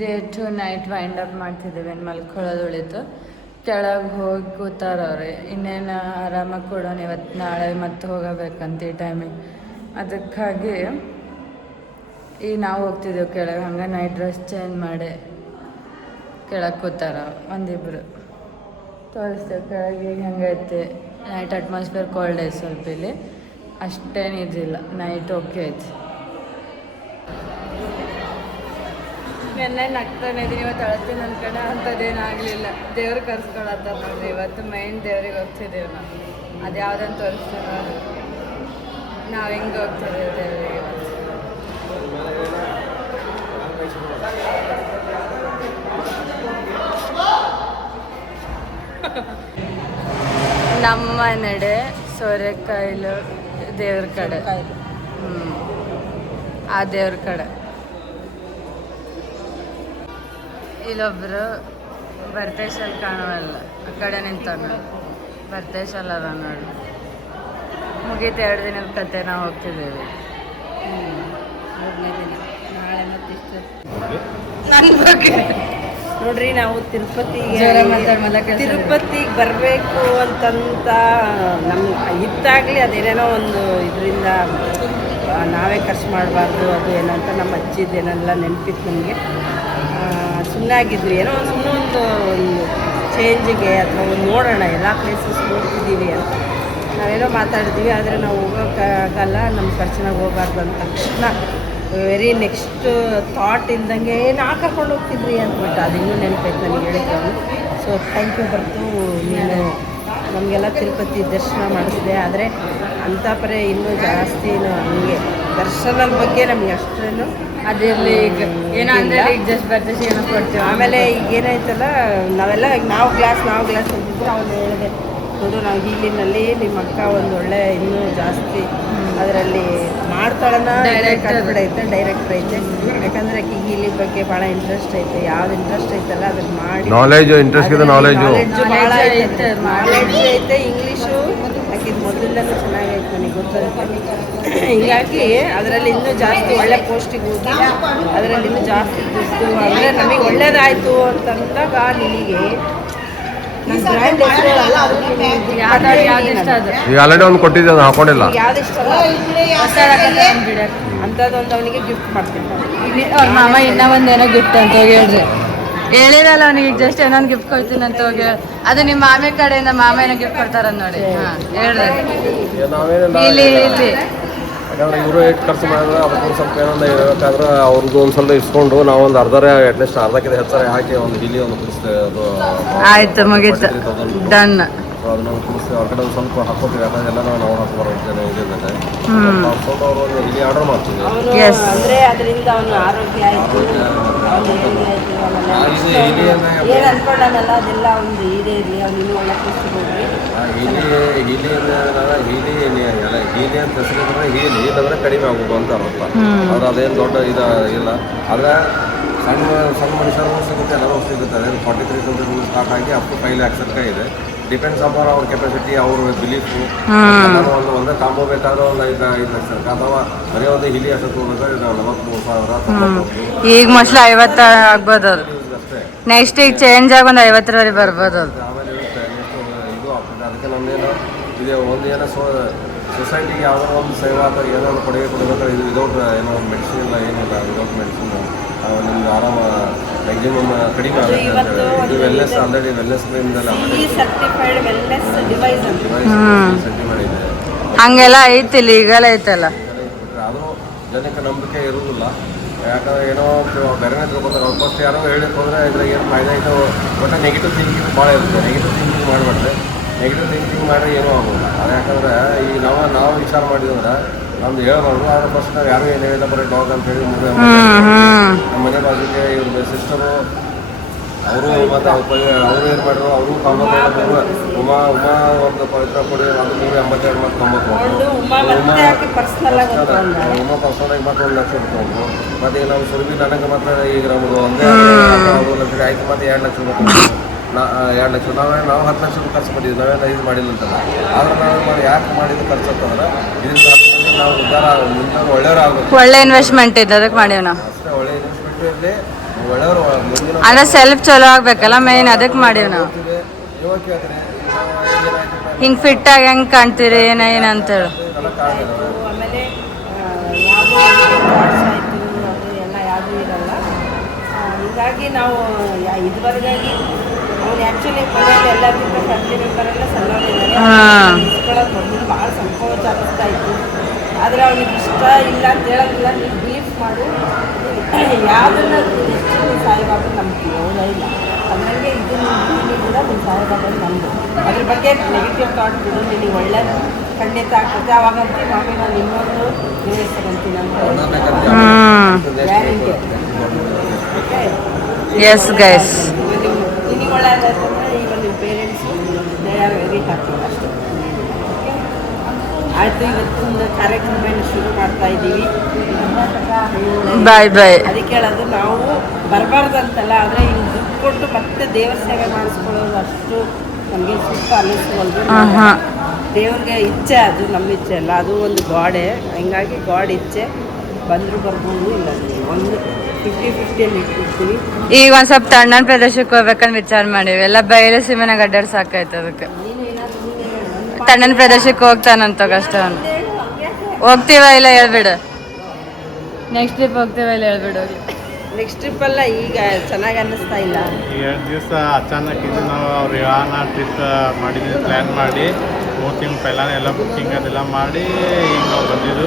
Day to night wind up ಮಾಡ್ತಿದ್ದೇವೆ. ಮಲ್ಕೊಳ್ಳೋದು ಉಳಿತು. ಕೆಳಗೆ ಹೋಗಿ ಕೂತಾರವ್ರೆ. ಇನ್ನೇನು ಆರಾಮಾಗಿ ಕೊಡೋಣ, ಇವತ್ತು ನಾಳೆ ಮತ್ತೆ ಹೋಗಬೇಕಂತ ಈ ಟೈಮಿಗೆ. ಅದಕ್ಕಾಗಿ ಈಗ ನಾವು ಹೋಗ್ತಿದ್ದೇವೆ ಕೆಳಗೆ. ಹಂಗೆ ನೈಟ್ ಡ್ರೆಸ್ ಚೇಂಜ್ ಮಾಡಿ ಕೆಳಗೆ ಕೂತಾರ ಒಂದಿಬ್ಬರು. ತೋರಿಸ್ತೇವೆ ಕೆಳಗೆ ಈಗ ಹೆಂಗೈತೆ. ನೈಟ್ ಅಟ್ಮಾಸ್ಫಿಯರ್ ಕೋಲ್ಡ್ ಐತೆ ಸ್ವಲ್ಪ ಇಲ್ಲಿ, ಅಷ್ಟೇನು ಇದಿಲ್ಲ. ನೈಟ್ ಓಕೆ ಐತಿ. ನೆನ್ನೆ ನಗ್ತಾನೆ ಇದೀನಿ, ಇವತ್ತು ಅಳತೀನಿ ನನ್ನ ಕಡೆ ಅಂಥದ್ದೇನು ಆಗಲಿಲ್ಲ. ದೇವ್ರು ಕರ್ಸ್ಕೊಳತ್ತಾರ ನೋಡ್ರಿ. ಇವತ್ತು ಮೈನ್ ದೇವ್ರಿಗೆ ಹೋಗ್ತಿದ್ದೇವೆ ನಾವು. ಅದು ಯಾವುದಂತ ತೋರಿಸ್ತೀವಿ ನೋಡಿ. ನಾವು ಹೆಂಗೆ ಹೋಗ್ತಿದ್ದೇವೆ ದೇವರಿಗೆ ಇವತ್ತು. ನಮ್ಮ ನಡೆ ಸೋರೆಕಾಯಿಲು ದೇವ್ರ ಕಡೆ. ಆ ದೇವ್ರ ಕಡೆ ಇಲ್ಲೊಬ್ರು ಭರ್ತೇಶಲ್ಲಿ ಕಾಣುವಲ್ಲ, ಆ ಕಡೆ ನಿಂತಾನ. ಭರ್ತೇಶಲ್ಲ ಅದ ನೋಡಿ. ಮುಗೀತು 2 ದಿನದ ಕತೆ. ನಾವು ಹೋಗ್ತಿದ್ದೇವೆ 3ನೇ ದಿನ. ನಾಳೆ ಮತ್ತಿಷ್ಟು ನನ್ನ ಬಗ್ಗೆ ನೋಡ್ರಿ, ನಾವು ತಿರುಪತಿಗೆ ಬರಬೇಕು ಅಂತಂತ ನಮ್ಗೆ ಇದ್ದಾಗಲಿ ಅದೇನೇನೋ ಒಂದು ಇದರಿಂದ ನಾವೇ ಖರ್ಚು ಮಾಡಬಾರ್ದು ಅದು ಏನೋ ಅಂತ ನಮ್ಮ ಅಜ್ಜಿದ್ದೇನೆಲ್ಲ ನೆನಪಿತ್ತು ನಮಗೆ. ಸುಮ್ಮನಾಗಿದ್ವಿ, ಏನೋ ಸುಮ್ಮನೆ ಒಂದು ಚೇಂಜಿಗೆ ಅಥವಾ ಒಂದು ನೋಡೋಣ, ಎಲ್ಲ ಪ್ಲೇಸಸ್ ನೋಡ್ತಿದ್ದೀವಿ ಅಂತ ನಾವೇನೋ ಮಾತಾಡಿದ್ವಿ. ಆದರೆ ನಾವು ಹೋಗೋಕ್ಕಾಗಲ್ಲ, ನಮ್ಮ ಖರ್ಚಿನಾಗ ಹೋಗಬಾರ್ದು ಅಂದ ತಕ್ಷಣ ವೆರಿ ನೆಕ್ಸ್ಟ್ ಥಾಟ್ ಇಲ್ದಂಗೆ ನಾ ಕರ್ಕೊಂಡು ಹೋಗ್ತಿದ್ರಿ ಅಂದ್ಬಿಟ್ಟು ಅದು ಇನ್ನೂ ನೆನಪೈತೆ ನನಗೆ ಹೇಳಿದ್ರು. ಸೊ ಥ್ಯಾಂಕ್ ಯು ಬರ್ತು, ನೀನು ನಮಗೆಲ್ಲ ತಿರುಪತಿ ದರ್ಶನ ಮಾಡಿಸಿದೆ. ಆದರೆ ಅಂಥ ಪರೆ ಇನ್ನೂ ಜಾಸ್ತಿ ಹಂಗೆ ದರ್ಶನದ ಬಗ್ಗೆ ನಮಗೆ ಅಷ್ಟೇನು ಅದಿರಲಿ. ಈಗ ಏನಂದರೆ ಈಗ ಜಸ್ಟ್ ಬರ್ತೇವೆ ಏನೋ ಕೊಡ್ತೀವಿ. ಆಮೇಲೆ ಈಗ ಏನಾಯ್ತಲ್ಲ, ನಾವು ಗ್ಲಾಸ್ ಅಂತಿದ್ರೆ ಅವನು ಹೇಳಿದೆ, ನೋಡು ನಾವು ಹೀಲಿನಲ್ಲಿ ನಿಮ್ಮ ಅಕ್ಕ ಒಂದು ಒಳ್ಳೆ ಇನ್ನೂ ಜಾಸ್ತಿ ಅದರಲ್ಲಿ ಮಾಡ್ತಾಳನ್ನ ಕಾನ್ಫಿಡೆಂಟ್ ಐತೆ, ಡೈರೆಕ್ಟರ್ ಐತೆ. ಯಾಕಂದರೆ ಆಕೆ ಹೀಲಿ ಬಗ್ಗೆ ಭಾಳ ಇಂಟ್ರೆಸ್ಟ್ ಐತೆ. ಯಾವ್ದು ಇಂಟ್ರೆಸ್ಟ್ ಐತಲ್ಲ ಅದನ್ನು ಮಾಡಿ ನಾಲೆಡ್ಜ್ ಭಾಳ ಐತೆ. ನಾಲೆಡ್ಜ್ ಐತೆ. ಇಂಗ್ಲೀಷು ಆಕೆ ಮೊದಲಿಂದಲೂ ಚೆನ್ನಾಗೈತೆ, ನನಗೆ ಗೊತ್ತಾಗುತ್ತೆ. ಹೀಗಾಗಿ ಅದರಲ್ಲಿ ಇನ್ನೂ ಜಾಸ್ತಿ ಒಳ್ಳೆ ಪೋಸ್ಟಿಗೆ ಹೋಗಿ ಅದರಲ್ಲಿ ಇನ್ನೂ ಜಾಸ್ತಿ ದುಡ್ಡು ಅಂದರೆ ನಮಗೆ ಒಳ್ಳೇದಾಯಿತು ಅಂತಂದಾಗ ನಿನಗೆ ಆಲ್ರೆಡಿ ಒಂದು ಕೊಟ್ಟಿದ್ದೆ, ಅದು ಹಾಕೊಂಡಿಲ್ಲ. ಅಂಥದ್ದೊಂದು ಅವನಿಗೆ ಗಿಫ್ಟ್ ಮಾಡ್ತೀನಿ. ಅವ್ರ ಮಾಮ ಇನ್ನೂ ಒಂದೇನೋ ಗಿಫ್ಟ್ ಅಂತ ಹೋಗಿ ಹೇಳ್ರಿ. ಹೇಳಿರಲ್ಲ ಅವನಿಗೆ ಜಸ್ಟ್ ಏನೋ ಗಿಫ್ಟ್ ಕೊಡ್ತೀನಿ ಅಂತ ಹೋಗಿ. ಅದು ನಿಮ್ಮ ಮಾಮಿ ಕಡೆಯಿಂದ ಮಾಮ ಏನೋ ಗಿಫ್ಟ್ ಕೊಡ್ತಾರ ನೋಡಿ. ಹಾಂ ಹೇಳ್ರಿ. ಇಲ್ಲಿ ಯಾಕಂದ್ರೆ ಇವರು ಎಷ್ಟು ಖರ್ಚು ಮಾಡಿದ್ರೆ ಅದಕ್ಕೊಂದು ಸ್ವಲ್ಪ ಏನೊಂದು ಇರಬೇಕಾದ್ರೆ ಅವ್ರದ್ದು ಒಂದು ಸ್ವಲ್ಪ ಇಸ್ಕೊಂಡು ನಾವು ಒಂದು ಅಟ್ಲೀಸ್ಟ್ ಅರ್ಧಕ್ಕಿಂತ ಹೆಚ್ಚಾರೆ ಹಾಕಿ ಒಂದು ಇಲ್ಲಿ ಒಂದು ಕುಡಿಸ್ತೇವೆ. ಅದು ಆಯ್ತು, ಮುಗೀತು, ಡನ್. ಅದನ್ನ ಕುಡಿಸ್ತೇವೆ. ಅವ್ರ ಕಡೆ ಒಂದು ಸ್ವಲ್ಪ ಹಾಕೋತೀವಿ. ಯಾಕಂದ್ರೆ ಎಲ್ಲ ನಾವು ಹಾಕೋಬಾರ ಇದ್ದೇವೆ. ಹಾಕೊಂಡು ಅವರು ಒಂದು ಇಲ್ಲಿ ಆರ್ಡರ್ ಮಾಡ್ತೀವಿ. ಅಂದರೆ ಅದರಿಂದ ಅವನು ಆರೋಗ್ಯ ಆಯಿತು, ಏನು ಅನ್ಕೊಂಡಲ್ಲ ಅದೆಲ್ಲ ಒಂದು ಇದೇ ಇರಲಿ, ಅವ್ನು ಇನ್ನೂ ಒಳ್ಳೆ ಖುಷಿ ಹೋಗಿ ಹೀಲಿ ಅಂತ ಹೆಸರಿದ್ರೆ ಹೀಲಿ ಇಲ್ಲಂದ್ರೆ ಕಡಿಮೆ ಆಗೋದು ಅಂತ ಅರ್ಥ. ಆದ್ರೆ ಅದೇನು ದೊಡ್ಡ ಇಲ್ಲ. ಆದರೆ ಸಣ್ಣ ಮನುಷ್ಯರು ಸಿಗುತ್ತೆ, ಎಲ್ಲರೂ ಸಿಗುತ್ತೆ. ಅದೇನು 43,000 ಸ್ಟಾರ್ಟ್ ಆಗಿ ಅಪ್ ಟು 5 lakhs ತನಕ ಇದೆ. ಡಿಪೆಂಡ್ಸ್ ಅಪಾನ್ ಅವ್ರ ಕೆಪಾಸಿಟಿ, ಅವ್ರ ಬಿಲೀಫು. ಒಂದೇ ಕಾಂಬೋ ಬೇಕಾದ್ರೆ ಒಂದು 5 ಲಕ್ಷ ಅಥವಾ ಬರೀ ಒಂದು ಹಿಲಿ ಅಷ್ಟು ತಗೋಬೇಕಾದ್ರೆ 43,000. ಈಗ ಮೋಸ್ಟ್ಲಿ 50 ಆಗ್ಬೋದು. ಅದು ನೆಕ್ಸ್ಟ್ ಈಗ ಚೇಂಜ್ ಆಗಿ ಒಂದು 50ರವರೆಗೆ ಬರ್ಬೋದು. ಅದು ಆಮೇಲೆ ಇದು ಆಗ್ತದೆ. ಅದಕ್ಕೆ ನಮ್ದೇನು ಇದೆ, ಒಂದು ಏನೋ ಸೊಸೈಟಿಗೆ ಯಾವುದೋ ಒಂದು ಸೇವಾ ಅಥವಾ ಏನಾದ್ರು ಕೊಡಬೇಕಾದ್ರೆ ಇದು ವಿದೌಟ್ ಏನೋ ಮೆಡಿಸಿನ್ ಇಲ್ಲ, ಏನಿಲ್ಲ. ವಿದೌಟ್ ಮೆಡಿಸಿನ್ ನಿಮ್ದು ಆರಾಮ ಮ್ಯಾಕ್ಸಿಮಮ್ ಕಡಿಮೆ ಆಗುತ್ತೆ ಅಂತ ಹೇಳಿ. ಇದು ವೆಲ್ನೆಸ್ ಆಲ್ರೆಡಿ ವೆಲ್ನೆಸ್ ಕ್ರೀಮ್ದೆಲ್ಲ ಸರ್ಟಿಫೈಡ್ ವೆಲ್ನೆಸ್ ಡಿವೈಸ್ ಸರ್ಟಿಫೈಡ್ ಇದೆ. ಹಂಗೆಲ್ಲ ಐತಿ, ಲೀಗಲ್ ಐತಲ್ಲ. ಆದರೂ ಜನಕ್ಕೆ ನಂಬಿಕೆ ಇರುವುದಿಲ್ಲ. ಯಾಕಂದರೆ ಏನೋ ಬೇರೆನೇ ತಿಳ್ಕೊತಾರೆ. ಅವ್ರು ಫಸ್ಟ್ ಯಾರೋ ಹೇಳಿಕ್ಕೆ ಹೋದರೆ ಇದ್ರಾಗ ಏನು ಫಾಯ್ದೆ ಐತೆ. ಒಟ್ಟು ನೆಗೆಟಿವ್ ಥಿಂಕಿಂಗ್ ಭಾಳ ಇರುತ್ತೆ. ನೆಗೆಟಿವ್ ಥಿಂಕಿಂಗ್ ಮಾಡಿಬಿಟ್ರೆ ನೆಗೆಟಿವ್ ಥಿಂಕಿಂಗ್ ಮಾಡಿದ್ರೆ ಏನೂ ಆಗೋಲ್ಲ. ಅದು ಯಾಕಂದರೆ ಈಗ ನಾವು ವಿಚಾರ ಮಾಡಿದ್ರೆ ನಮ್ದು ಹೇಳ್ಬಾರ್ದು. ಆದರೆ ಫಸ್ಟ್ ನಾವು ಯಾರು ಏನು ಹೇಳಿಲ್ಲ, ಬರೀ ಡಾಗ್ ಅಂತೇಳಿ ನಮ್ಮ ಮನೆ ಬಾಜುಗೆ ಇವ್ರ ಸಿಸ್ಟರು ಅವರು ಮತ್ತು ಅವರು ಏನು ಮಾಡಿದ್ರು, ಅವರು 90 ಉಮಾ ಒಂದು ಪವಿತ್ರ ಕೊಡಿ, ಅದು 382 ಮತ್ತು 90 ಉಮಾ ಪರ್ಸನಲಾಗಿ ಮತ್ತು 1 ಲಕ್ಷ ರೂಪಾಯಿ. ಮತ್ತು ಈಗ ನಾವು ಸುರಭಿ ನನಗೆ ಮತ್ತು ಈಗ ನಮ್ಗೆ ಒಂದೇ 1 ಲಕ್ಷ ಆಯ್ತು. ಮತ್ತು 2 ಲಕ್ಷ ರೂಪಾಯಿ 2 ಲಕ್ಷ ನಾವು 10 ಲಕ್ಷ ರೂಪಾಯಿ ಖರ್ಚು ಮಾಡಿದ್ವಿ. ನಾವೇನು ಇದು ಮಾಡಿಲ್ಲ ಅಂತಲ್ಲ. ಆದ್ರೆ ನಾವು ಯಾಕೆ ಮಾಡಿದ್ದು ಖರ್ಚು ಅಂತಂದ್ರೆ ಇದರಿಂದ ನಾವು ಉದ್ದಾರ ಒಳ್ಳೆಯವರು ಆಗಬೇಕು. ಒಳ್ಳೆ ಇನ್ವೆಸ್ಟ್ಮೆಂಟ್ ಇದೆ, ಅದಕ್ಕೆ ಮಾಡೀವಿ ನಾವು. ಅಷ್ಟೇ ಒಳ್ಳೆ ಇನ್ವೆಸ್ಟ್ಮೆಂಟು ಇರಲಿ. ಒಳ್ಳೆಯವರು ಮುಂದಿನ ಅಂದ್ರೆ ಸೆಲ್ಫ್ ಚಲೋ ಆಗ್ಬೇಕಲ್ಲ ಮೇನ್ ಅದಕ್ಕೆ ಮಾಡೀವಿ ನಾವು. ಇವಾಗ ಕೇಳ್ತಾರೆ ಹಿಂಗೆ ಫಿಟ್ ಆಗಿ ಹೆಂಗೆ ಕಾಣ್ತೀರಿ ಏನಂತೇಳಿ. ಆಮೇಲೆ ಯಾವುದೂ ಥಾಟ್ಸ್ ಆಯಿತು ಅದು ಎಲ್ಲ ಯಾವುದೂ ಇರಲ್ಲ. ಹೀಗಾಗಿ ನಾವು ಇದುವರೆಗಾಗಿ ಅವ್ನು ಆ್ಯಕ್ಚುಲಿ ಮನೆಯಲ್ಲಿ ಎಲ್ಲರಿಗಿಂತ ಫ್ಯಾಮಿಲಿ ಮೆಂಬರೆಲ್ಲ ಸಣ್ಣವರಿದ್ದಾರೆ. ಇಸ್ಕೊಳ್ಳೋದು ಮೊದಲು ಭಾಳ ಸಂಕೋಚ ಅನ್ನಿಸ್ತಾ ಇತ್ತು. ಆದರೆ ಅವ್ನಿಗೆ ಇಷ್ಟ ಇಲ್ಲ ಅಂತ ಹೇಳೋದಿಲ್ಲ. ನೀವು ಬಿಲೀಫ್ ಮಾಡು, ಯಾವುದನ್ನು ಎಷ್ಟು ಸಾಯಿಬಾಬಾ ನಂಬ್ತೀವಿ ಹೌದಾ ಇಲ್ಲ ಅದರಂಗೆ ಇದನ್ನು ಕೂಡ ನಿಮ್ಮ ಸಾಯಿಬಾಬಾ ನಂಬು. ಅದ್ರ ಬಗ್ಗೆ ನೆಗೆಟಿವ್ ಥಾಟ್ ಬಿಡು, ನಿನಗೆ ಒಳ್ಳೆಯದು ಖಂಡಿತ ಆಗ್ತದೆ. ಅವಾಗಂತೂ ಮಾಮಿ ನಾನು ಇನ್ನೊಂದು ದೇವಸ್ಥಾನಂತೀನಿ ಅಂತ ಗ್ಯಾರಂಟಿ. ಓಕೆ ಎಸ್ ಗೈಸ್, ನಿನಗೆ ಒಳ್ಳೆಯದಾಯ್ತಂದ್ರೆ ಈಗ ನಿಮ್ಮ parents they are very happy ಅಷ್ಟೇ. ಓಕೆ ಆಯಿತು, ಇವತ್ತಿನ ಕಾರ್ಯಕ್ರಮವನ್ನು ಶುರು ಮಾಡ್ತಾ ಇದ್ದೀವಿ. ಬಾಯ್ ಬಾಯ್. ಅದಕ್ಕೆ ಹೇಳೋದು ನಾವು ಬರಬಾರ್ದಂತಲ್ಲ, ಆದರೆ ಹಿಂಗೆ ದುಡ್ಡು ಕೊಟ್ಟು ಮತ್ತೆ ದೇವ್ರ ಸೇವೆ ಮಾಡಿಸ್ಕೊಳ್ಳೋದು ಅಷ್ಟು ನಮಗೆ ಸುತ್ತ ಅನ್ನಿಸ್ಕೊಳ್ದು. ದೇವ್ರಿಗೆ ಇಚ್ಛೆ, ಅದು ನಮ್ಮ ಇಚ್ಛೆ ಅಲ್ಲ, ಅದು ಒಂದು ಗಾಡೆ. ಹಿಂಗಾಗಿ ಗಾಡ್ ಇಚ್ಛೆ ಬಂದರೂ ಬರ್ಬೋದು, ಇಲ್ಲ ಒಂದು 50-50 ಇಟ್ಬಿಡ್ತೀವಿ. ಈಗ ಒಂದು ಸ್ವಲ್ಪ ತಣ್ಣನ ಪ್ರದೇಶಕ್ಕೆ ಹೋಗ್ಬೇಕಂತ ವಿಚಾರ ಮಾಡೀವಿ. ಎಲ್ಲ ಬಯಲು ಸೀಮೆನಾಗ ಅಡ್ಡಾಡ್ ಸಾಕಾಯ್ತು. ಅದಕ್ಕೆ ತಣ್ಣನ ಪ್ರದೇಶಕ್ಕೆ ಹೋಗ್ತಾನಂತ ಕಷ್ಟ. ಹೋಗ್ತೀವ ಇಲ್ಲ ಹೇಳ್ಬಿಡು. ನೆಕ್ಸ್ಟ್ ಟ್ರಿಪ್ ಹೋಗ್ತೀವ ಇಲ್ಲ ಹೇಳ್ಬಿಡು. ನೆಕ್ಸ್ಟ್ ಟ್ರಿಪ್ಪಲ್ಲ ಈಗ ಚೆನ್ನಾಗಿ ಅನ್ನಿಸ್ತಾ ಇಲ್ಲ. ಈ 2 ದಿವಸ ಅಚಾನಕ್ ಇದು ನಾವು ಅವ್ರು ಯಾನ ಟ್ರಿಪ್ ಮಾಡಿದ್ವಿ, ಪ್ಲ್ಯಾನ್ ಮಾಡಿ 3 ತಿಂಗಳು ಪೈಲಾನೆ ಎಲ್ಲ ಬುಕ್ಕಿಂಗ್ ಅದೆಲ್ಲ ಮಾಡಿ ಈಗ ನಾವು ಬಂದಿದ್ದು.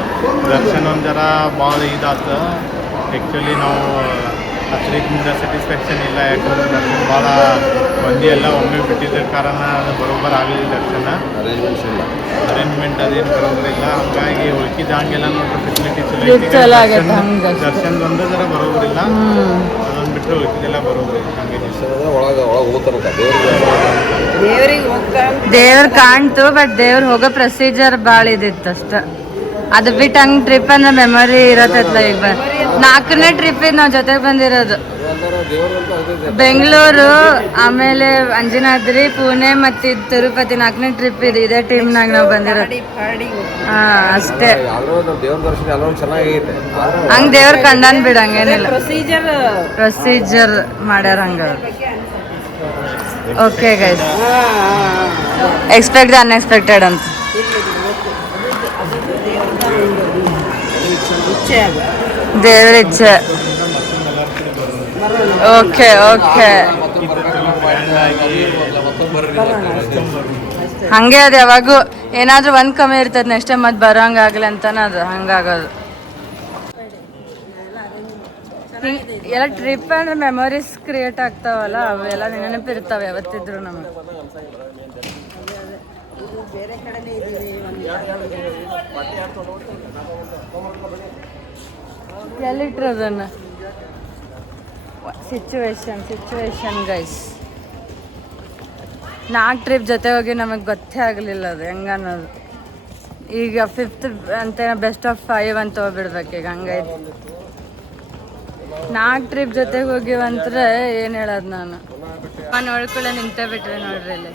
ದರ್ಶನ ಒಂದು ಜರ ಭಾಳ ಇದಾಯ್ತು. ಆ್ಯಕ್ಚುಲಿ ನಾವು ಅಷ್ಟರಿಂದ ಸ್ಯಾಟಿಸ್ಫ್ಯಾಕ್ಷನ್ ಇಲ್ಲ, ಯಾಕಂದ್ರೆ ದರ್ಶನ ಭಾಳ ಮಂದಿ ಎಲ್ಲ ಒಮ್ಮೆ ಬಿಟ್ಟಿದ್ದ ಕಾರಣ ಅದು ಬರೋಬ್ಬರ ಆಗಲಿಲ್ಲ. ದರ್ಶನ ಅರೇಂಜ್ಮೆಂಟ್ ಅದೇನು ಬರೋಬ್ಬರಿಲ್ಲ. ಹಂಗಾಗಿ ಉಳ್ಕಿದಂಗೆಲ್ಲ ನೋಡ್ರಿ ಫೆಸಿಲಿಟಿ ಚಲೋ ಐತಿ. ದರ್ಶನದೊಂದು ಜರ ಬರೋಬ್ಬರಿಲ್ಲ, ಅದೊಂದು ಬಿಟ್ಟರೆ ಉಳ್ಕಿದೆಲ್ಲ ಬರೋಬ್ಬರಿಲ್ಲ. ಹಂಗೆ ಒಳಗೆ ಹೋಗ್ತಾರ ದೇವ್ರಿಗೆ ಹೋಗ್ತಾ ದೇವ್ರ ಕಾಣ್ತು, ಬಟ್ ದೇವ್ರ ಹೋಗೋ ಪ್ರೊಸೀಜರ್ ಭಾಳ ಇದಿತ್ತು ಅಷ್ಟ. ಅದು ಬಿಟ್ಟು ಹಂಗೆ ಟ್ರಿಪ್ ಅಂದ್ರೆ ಮೆಮೊರಿ ಇರತ್ತಲ್ಲ. ಈಗ 4ನೇ ಟ್ರಿಪ್ ನಾವು ಜೊತೆಗೆ ಬಂದಿರೋದು. ಬೆಂಗಳೂರು, ಆಮೇಲೆ ಅಂಜನಾದ್ರಿ, ಪುಣೆ ಮತ್ತು ತಿರುಪತಿ 4ನೇ ಟ್ರಿಪ್ ಇದು. ಇದೇ ಟೀಮ್ನಾಗ ನಾವು ಬಂದಿರೋದು. ಅಷ್ಟೇ. ದೇವ್ರ ದರ್ಶನ ಎಲ್ಲ ಚೆನ್ನಾಗೈತೆ. ಹಂಗೆ ದೇವ್ರ ಕಂಡನ್ ಬಿಡ, ಹಂಗೇನಿಲ್ಲ. ಪ್ರೊಸೀಜರ್ ಮಾಡ್ಯಾರ ಹಂಗ. ಓಕೆ ಗೈಸ್, ಎಕ್ಸ್ಪೆಕ್ಟ್ ಅನ್ಎಕ್ಸ್ಪೆಕ್ಟೆಡ್ ಅಂತ. ದೇವ್ರ ಇಚ್ಛೆ. ಓಕೆ ಓಕೆ, ಹಂಗೆ ಅದು ಯಾವಾಗೂ ಏನಾದ್ರೂ ಒಂದ್ ಕಮ್ಮಿ ಇರ್ತದೆ, ನೆಕ್ಸ್ಟ್ ಟೈಮ್ ಮತ್ತೆ ಬರೋಂಗ ಆಗ್ಲಿ ಅಂತಾನೆ ಅದು ಹಂಗಾಗೋದು. ಎಲ್ಲ ಟ್ರಿಪ್ ಅಂದ್ರೆ ಮೆಮೊರೀಸ್ ಕ್ರಿಯೇಟ್ ಆಗ್ತಾವಲ್ಲ, ಅವೆಲ್ಲ ನೆನಪಿರ್ತಾವೆ ಯಾವತ್ತಿದ್ರು ನಮಗೆ. ಬೇರೆ ಕಡೆನೇ ಇದ್ದೀವಿ. ಎಲ್ಲಿಟ್ರು ಅದನ್ನು? Situation guys. 4 ಟ್ರಿಪ್ ಜೊತೆ ಹೋಗಿ ನಮಗೆ ಗೊತ್ತೇ ಆಗಲಿಲ್ಲ ಅದು ಹೆಂಗನ್ನೋದು. ಈಗ 5th ಅಂತ ಬೆಸ್ಟ್ ಆಫ್ 5 ಅಂತ ಹೋಗ್ಬಿಡ್ಬೇಕು ಈಗ. ಹಂಗೈತೆ 4 ಟ್ರಿಪ್ ಜೊತೆಗೆ ಹೋಗಿವಂದ್ರೆ ಏನು ಹೇಳೋದು ನಾನು. ನೋಡ್ಕೊಳ್ಳೆ ನಿಂತೇ ಬಿಟ್ರೆ ನೋಡ್ರಿ ಇಲ್ಲಿ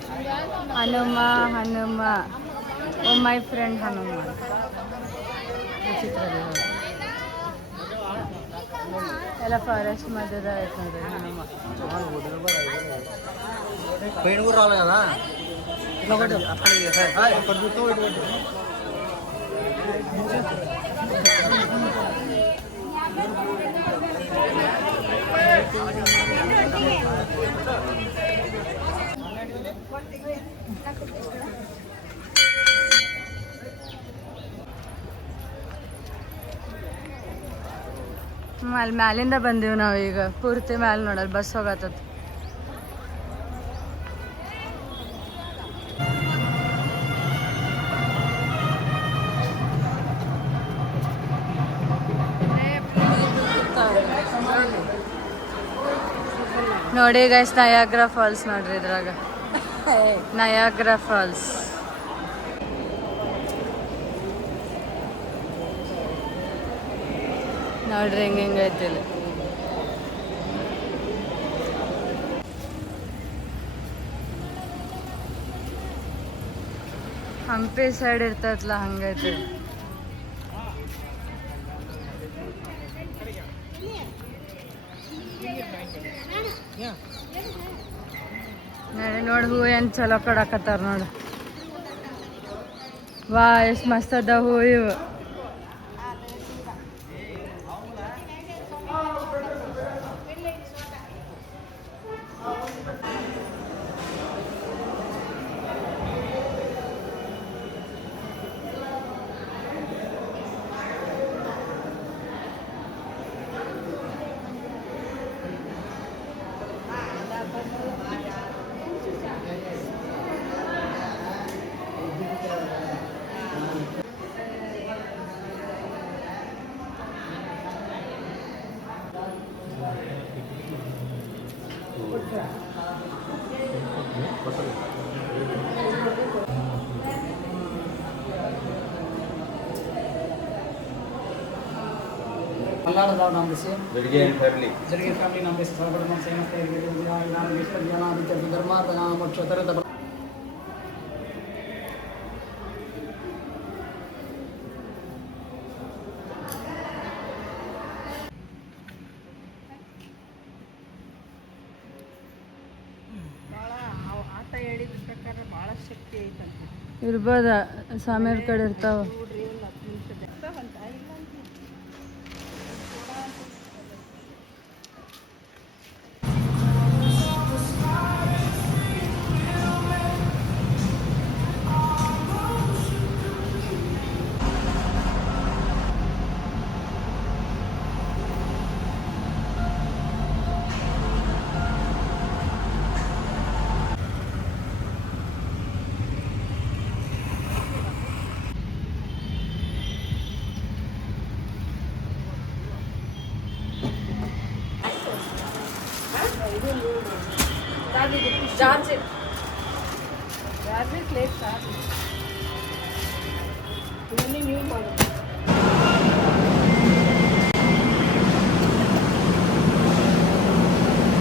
ಹನುಮ ಓ ಮೈ ಫ್ರೆಂಡ್ ಹನುಮ. ಎಲ್ಲ ಫಾರೆಸ್ಟ್ ಮಧ್ಯದ ಆಯ್ತು ನೋಡ್ರಿ ಹನುಮ. ಅಲ್ಲಿ ಮ್ಯಾಲಿಂದ ಬಂದೀವಿ ನಾವು. ಈಗ ಪೂರ್ತಿ ಮ್ಯಾಲೆ ನೋಡಲ್ ಬಸ್ ಹೋಗತ್ತ. ನೋಡಿ ಗೈಸ್, ನಯಾಗ್ರಾ ಫಾಲ್ಸ್ ನೋಡ್ರಿ ಇದ್ರಾಗ. ನಯಾಗ್ರಾ ಫಾಲ್ಸ್ ನೋಡ್ರಿ ಹೆಂಗೈತಿ ಇಲ್ಲಿ. ಹಂಪಿ ಸೈಡ್ ಇರ್ತೈತಲ್ಲ ಹಂಗೈತಿ. ಹೂ ಏನು ಚಲೋ ಕೊಡಕತ್ತಾರ ನೋಡು. ವಾ ಎಷ್ಟು ಮಸ್ತ್ ಅದ ಹೂ ಇವು. ಮಲ್ಲಾಳದವ್ರು ನಂಬಿಸಿ ಜಡ್ಗೆ ಫ್ಯಾಮಿಲಿ ಜರಿಗೆ ಫ್ಯಾಮಿಲಿ ನಂಬಿಸಿ ಸಹೋದರ ನಮ್ಮ ಸೇನಸ್ತೆ ನಾನು ವಿಶ್ವ ಜ್ಞಾನ ವಿದ್ಯಾರ್ಥಿ ಧರ್ಮಾರ್ಥ ನಾನು ಮೋಕ್ಷ ತರದ ಭಾಳ ಆತ ಹೇಳಿದ ಪ್ರಕಾರ ಭಾಳ ಶಕ್ತಿ ಐತಂತೆ. ಇರ್ಬೋದ ಸ್ವಾಮಿಯವ್ರ ಕಡೆ ಇರ್ತಾವ. ನೋಡ್ರಿ ಒಂದು 10 ನಿಮಿಷದ ಇರ್ತಾವಂತ ಇಲ್ಲ ಅಂತ. ಜಾರ್ಜೆಟ್ ಲೇಸ್ ನೀವು ಮಾಡೋದು